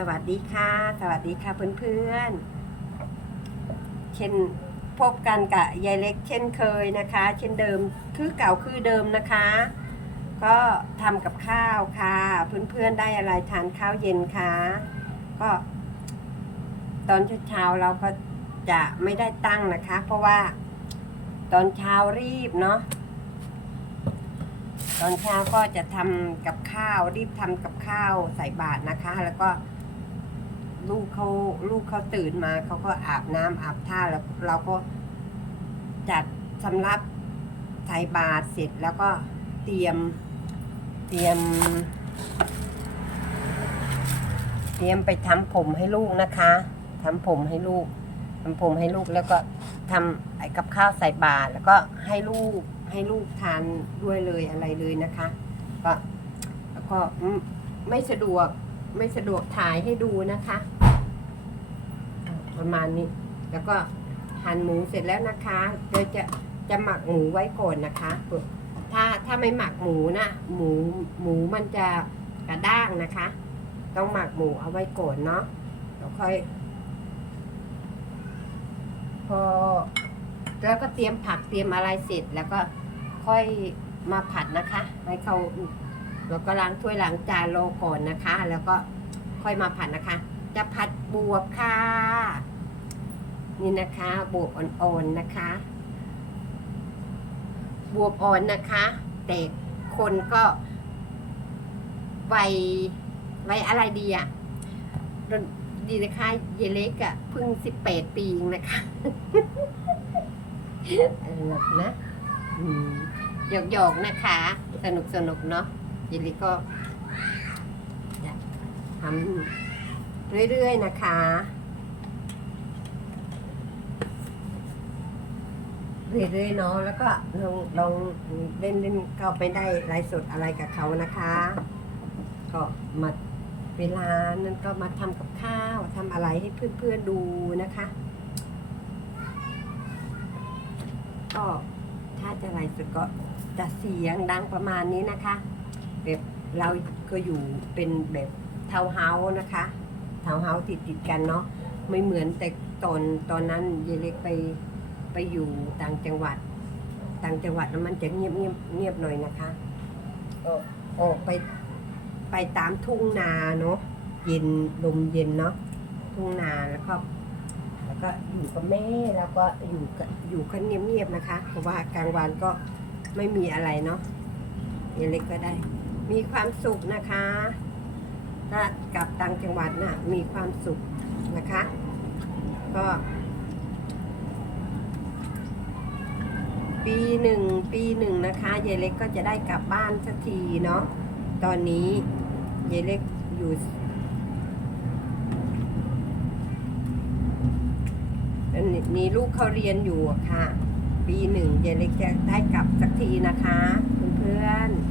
สวัสดีค่ะ สวัสดีค่ะเพื่อนๆ เช่นพบกันกับยายเล็กเช่นเคยนะคะ เช่นเดิมคือเก่าคือเดิมนะคะ ก็ทำกับข้าวค่ะ เพื่อนๆได้อะไรทานข้าวเย็นคะก็ตอนเช้าเราก็จะไม่ได้ตั้งนะคะ เพราะว่าตอนเช้ารีบเนาะตอนเช้าก็จะทำกับข้าวรีบทำกับข้าวใส่บาตรนะคะ แล้วก็ ลูกเขาลูกเขาตื่นมาเขาก็อาบน้ำอาบท่าแล้วเราก็จัดสำรับใส่บาตรเสร็จแล้วก็เตรียมเตรียม เตรียมไปทำผมให้ลูกนะคะทำผมให้ลูกทำผมให้ลูกแล้วก็ทำไอ้กับข้าวใส่บาตรแล้วก็ให้ลูกให้ลูกทานด้วยเลยอะไรเลยนะคะ ก็แล้วก็อืมไม่สะดวกไม่สะดวกถ่ายให้ดูนะคะ ประมาณนี้ แล้วก็หั่นหมูเสร็จแล้วนะคะเดี๋ยจะจะหมักหมูไว้ก่อนนะคะ ถ้าถ้าไม่หมักหมูนะหมูหมูมันจะกระด้างนะคะ ต้องหมักหมูเอาไว้ก่อนเนาะแล้วค่อย พอแล้วก็เตรียมผักเตรียมอะไรเสร็จแล้วก็ค่อยมาผัดนะคะ ให้เขาแล้วก็ล้างถ้วยล้างจานโลก่อนนะคะ แล้วก็ค่อยมาผัดนะคะ จะผัดบวบค่ะ นี่นะคะบวบอ่อนๆนะคะ บวบอ่อนนะคะ แต่คนก็ไวัยวัยอะไรดีอะดีนะคะเยเล็กอะเพิ่งสิบแปดปีเองนะคะเออนะอืมหยอกนะคะ สนุกสนุกเนาะเยเล็กก็ทำ เรื่อยๆนะคะ เรื่อยๆเนาะแล้วก็ลองลองเล่นเล่นก็ไม่ได้ไลฟ์สดอะไรกับเขานะคะ ก็มาเวลานั้นก็มาทำกับข้าวทำอะไรให้เพื่อนๆดูนะคะ ก็ถ้าจะไลฟ์สดก็จะเสียงดังประมาณนี้นะคะ แบบเราก็อยู่เป็นแบบเทาวน์เฮาส์นะคะาวน์เฮาส์ติดติดๆกันเนาะไม่เหมือนแต่ตอนตอนนั้นเยเล็กไปไปอยู่ต่างจังหวัด ต่างจังหวัดแล้วมันจะเงียบเงียบเงียบหน่อยนะคะก็ออกไปไปตามทุ่งนาเนาะเย็นลมเย็นเนาะทุ่งนาแล้วก็แล้วก็อยู่กับแม่แล้วก็อยู่กับอยู่กันเงียบๆนะคะ เพราะว่ากลางวันก็ไม่มีอะไรเนาะยายเล็กก็ได้ มีความสุขนะคะ ถ้ากลับต่างจังหวัดน่ะมีความสุขนะคะ ก็ ปีหนึ่งปีหนึ่งนะคะยายเล็กก็จะได้กลับบ้านสักทีเนาะตอนนี้ยายเล็กอยู่มีลูกเขาเรียนอยู่ค่ะ ปีหนึ่งยายเล็กจะได้กลับสักทีนะคะ เพื่อนๆ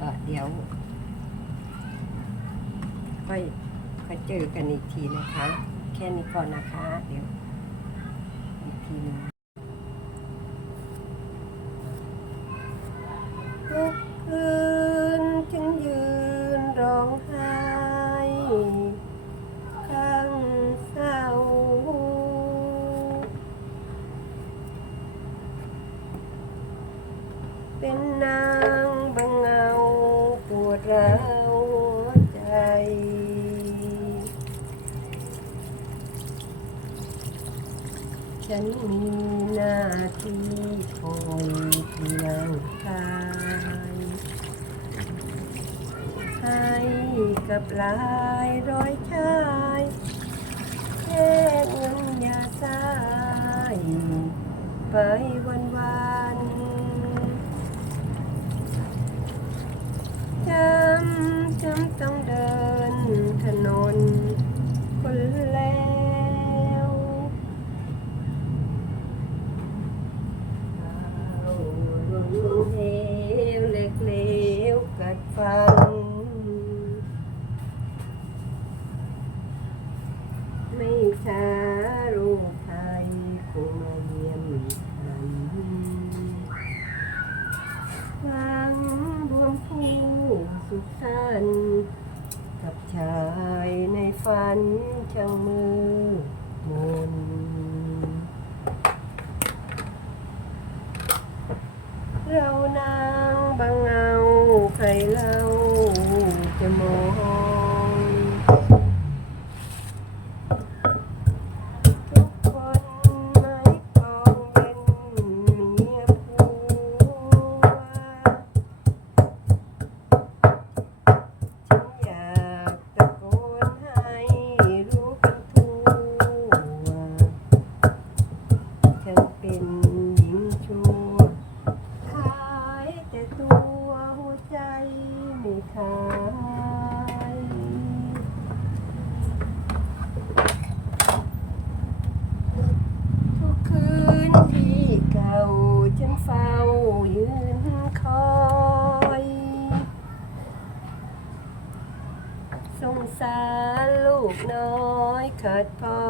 ก็ เดี๋ยวค่อยค่อยเจอกันอีกทีนะคะ แค่นี้ก่อนนะคะ เดี๋ยวอีกทีนึงทุกคืนจึงยืนร้องไห้ข้างเศร้าเป็นนา ใจ ฉันมีหน้าที่คอยเพียงกายให้กับลายรอยชายแค่เงินยาสายไปวันวันๆ ชาโรคไทยคงมาเยี่ยมฉันฟังบวงผู้สุขสันกับชายในฝันช่างมือ ฉันเป็นหญิงชั่วขายแต่ตัวหัวใจไม่ขายทุกคืนที่เก่าฉันเฝ้ายืนคอยสงสารลูกน้อยขาดพ่อ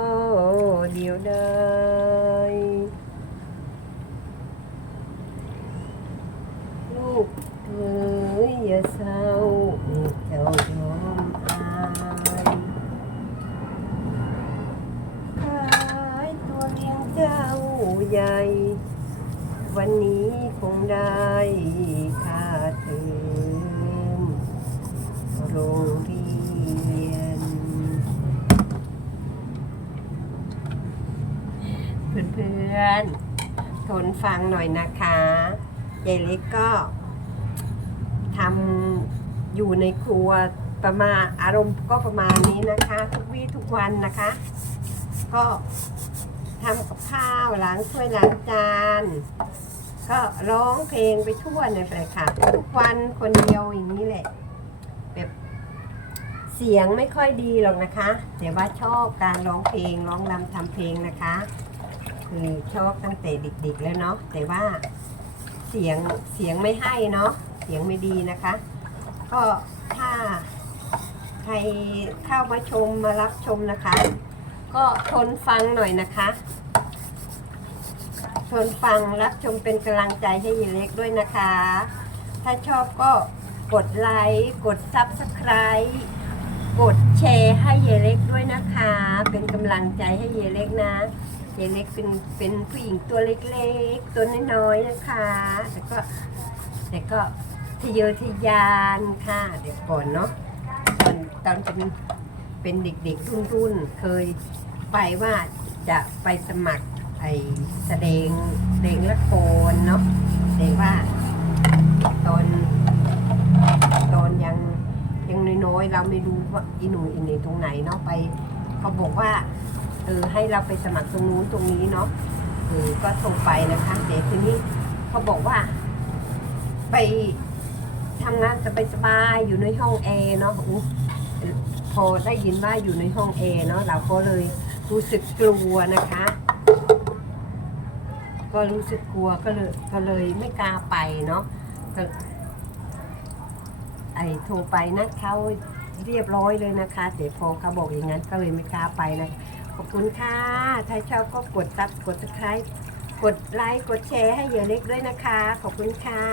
เดียวดายลูก เอ๋ยอย่าเศร้าเจ้ายอมอายขายตัวเลี้ยงเจ้าใหญ่ วันนี้คงได้ค่าเติมโรงเรียน เพื่อนๆทนฟังหน่อยนะคะยายเล็กก็ ทำอยู่ในครัวประมาณอารมณ์ก็ประมาณนี้นะคะ ทุกวี่ทุกวันนะคะ ก็ทำกับข้าวล้างถ้วยล้างจาน ก็ร้องเพลงไปทั่วเนี่ยเลยค่ะ ทุกวันคนเดียวอย่างนี้แหละแบบเสียงไม่ค่อยดีหรอกนะคะแต่ว่าชอบการร้องเพลงร้องรำทำเพลงนะคะคือชอบตั้งแต่เด็กๆแล้วเนาะแต่ว่าเสียงเสียงไม่ให้เนาะ เสียงไม่ดีนะคะ ก็ถ้าใครเข้ามาชมมารับชมนะคะ ก็ทนฟังหน่อยนะคะ ทนฟังรับชมเป็นกำลังใจให้ยีเล็กด้วยนะคะ ถ้าชอบก็กดไลค์กด Subscribe กดแชร์ให้เยเล็กด้วยนะคะ เป็นกำลังใจให้เยเล็กนะ เยเล็กเป็นเป็นผู้หญิงตัวเล็กๆ ตัวน้อยๆนะคะ แต่ก็แต่ก็ ทเยอทะยานค่ะ เดี๋ยวก่อนเนาะตอนตอนเป็นเป็นเด็กๆ รุ่นๆเคยไปว่าจะไปสมัครไอแสดงแสดงละครเนาะแต่ว่าตอนตอนยังยังน้อยๆ เราไม่รู้ว่าอีหนูอีนี่ตรงไหนเนาะไปเขาบอกว่าเออให้เราไปสมัครตรงนู้นตรงนี้เนาะเออก็ส่งไปนะคะแต่ทีนี้เขาบอกว่าไป ทำงานสบายๆอยู่ในห้องแอร์เนาะพอได้ยินว่าอยู่ในห้องแอร์เนาะเราก็เลยรู้สึกกลัวนะคะ ก็รู้สึกกลัวก็เลยก็เลยไม่กล้าไปเนาะไอโทรไปนัดเขาเรียบร้อยเลยนะคะแต่พอเขาบอกอย่างนั้นก็เลยไม่กล้าไปนะขอบคุณค่ะ ถ้าชอบก็กดซับกดสไครต์กดไลค์กดแชร์ให้เยื่อเล็กด้วยนะคะ ขอบคุณค่ะ